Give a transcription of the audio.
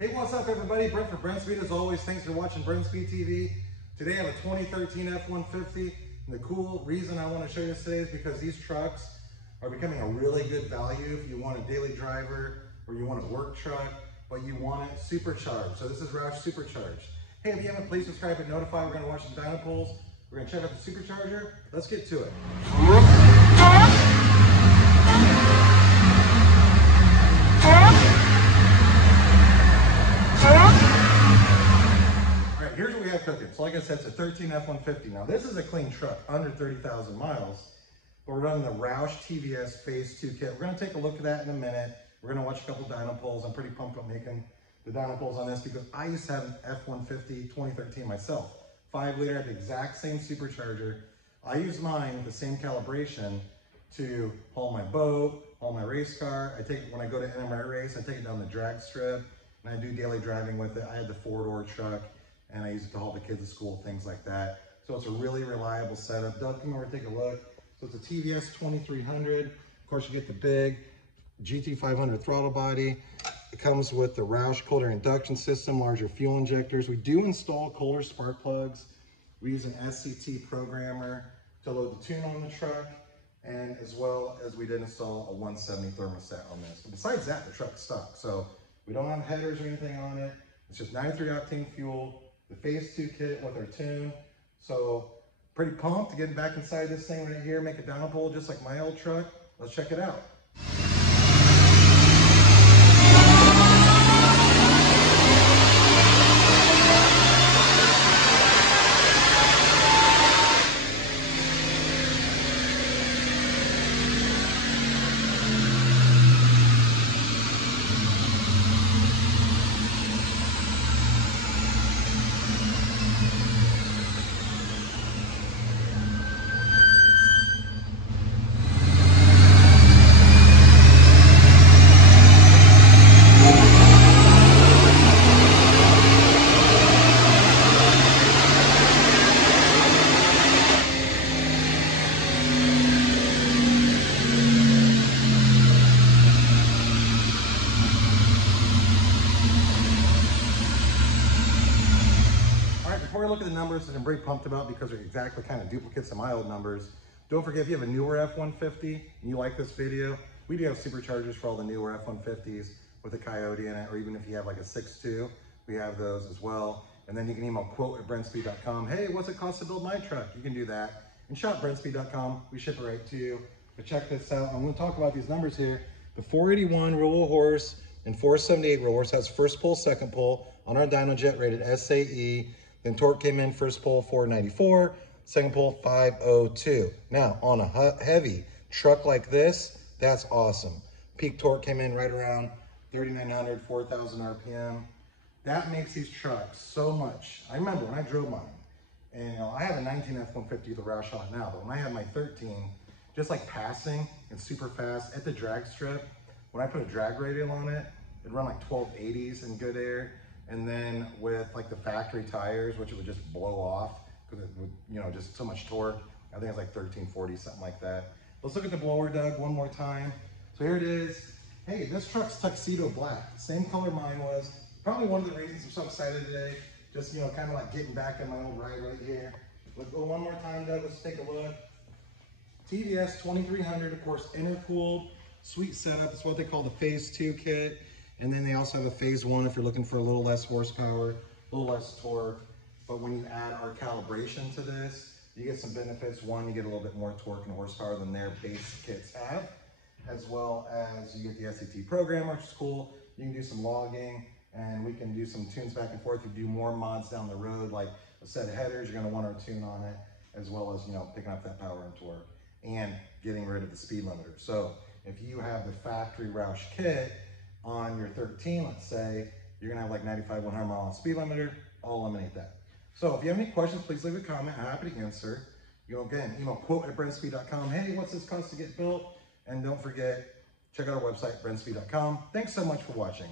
Hey, what's up everybody? Brent for Brenspeed as always. Thanks for watching Brenspeed TV. Today I have a 2013 F-150. And the cool reason I want to show you this today is because these trucks are becoming a really good value if you want a daily driver or you want a work truck, but you want it supercharged. So this is Roush Supercharged. Hey, if you haven't, please subscribe and notify. We're going to watch some dyno pulls. We're going to check out the Supercharger. Let's get to it. Here's what we have cooking. So like I said, it's a 13 F-150. Now this is a clean truck, under 30,000 miles, but we're running the Roush TVS Phase 2 kit. We're gonna take a look at that in a minute. We're gonna watch a couple dyno pulls. I'm pretty pumped up making the dyno pulls on this because I used to have an F-150 2013 myself. 5-liter, had the exact same supercharger. I use mine with the same calibration to haul my boat, haul my race car. I take it when I go to NMR race, I take it down the drag strip and I do daily driving with it. I had the 4-door truck and I use it to haul the kids to school, things like that. So it's a really reliable setup. Doug, come over and take a look. So it's a TVS 2300. Of course, you get the big GT500 throttle body. It comes with the Roush cold air induction system, larger fuel injectors. We do install colder spark plugs. We use an SCT programmer to load the tune on the truck, and as well as we did install a 170 thermostat on this. But besides that, the truck's stuck. So we don't have headers or anything on it. It's just 93 octane fuel, the Phase 2 kit with our tune. So pretty pumped to get back inside this thing right here, make a dyno pull just like my old truck. Let's check it out. Before we look at the numbers that I'm very pumped about because they're exactly kind of duplicates of my old numbers, don't forget if you have a newer F-150 and you like this video, we do have superchargers for all the newer F-150s with a Coyote in it, or even if you have like a 6.2, we have those as well. And then you can email quote@brenspeed.com. Hey, what's it cost to build my truck? You can do that. And shop brenspeed.com, we ship it right to you. But check this out, I'm gonna talk about these numbers here. The 481 roll horse and 478 roll horse has first pull, second pull on our dyno jet rated SAE. Then torque came in, first pull 494, second pull 502. Now on a heavy truck like this, that's awesome. Peak torque came in right around 3,900, 4,000 RPM. That makes these trucks so much. I remember when I drove mine, and you know, I have a 19 F-150 with a Roush on now, but when I had my 13, just like passing and super fast at the drag strip, when I put a drag radial on it, it'd run like 1280s in good air. And then with like the factory tires, which it would just blow off because it would, you know, just so much torque. I think it's like 1340, something like that. Let's look at the blower, Doug, one more time. So here it is. Hey, this truck's tuxedo black, same color mine was. Probably one of the reasons I'm so excited today. Just, you know, kind of like getting back in my old ride right here. Let's go one more time, Doug, let's take a look. TVS 2300, of course, intercooled, sweet setup. It's what they call the Phase 2 kit. And then they also have a Phase 1 if you're looking for a little less horsepower, a little less torque. But when you add our calibration to this, you get some benefits. One, you get a little bit more torque and horsepower than their base kits have, as well as you get the SCT programmer, which is cool. You can do some logging, and we can do some tunes back and forth. You do more mods down the road, like a set of headers, you're gonna want our tune on it, as well as, you know, picking up that power and torque, and getting rid of the speed limiter. So if you have the factory Roush kit, on your 13, let's say, you're gonna have like 95, 100 mile speed limiter, I'll eliminate that. So if you have any questions, please leave a comment, I'm happy to answer. You know, again, email quote@brenspeed.com. Hey, what's this cost to get built? And don't forget, check out our website, brenspeed.com. Thanks so much for watching.